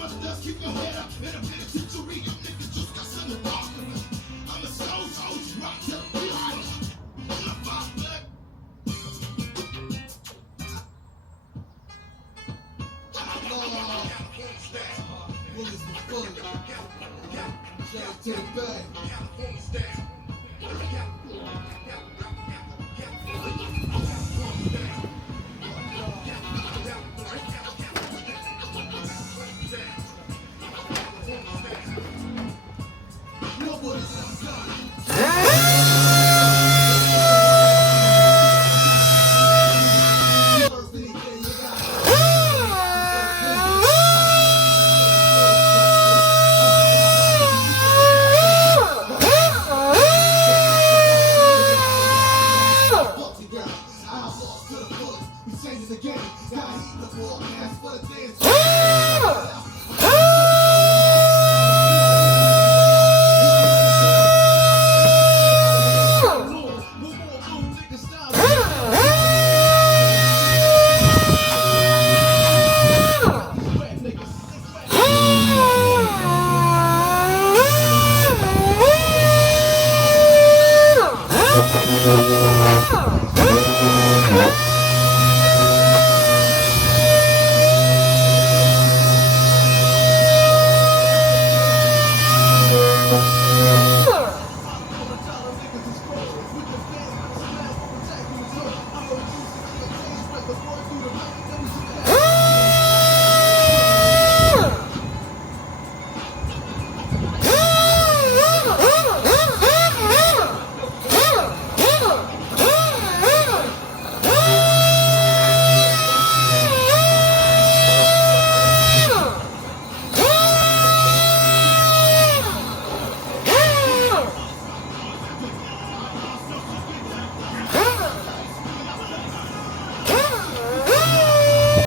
much dust, keep your head up. In a penitentiary, you niggas just got something wrong with me. I'm a soul, rock to the behind. I'm a five black. Bullets for fun. Shout out to the bag.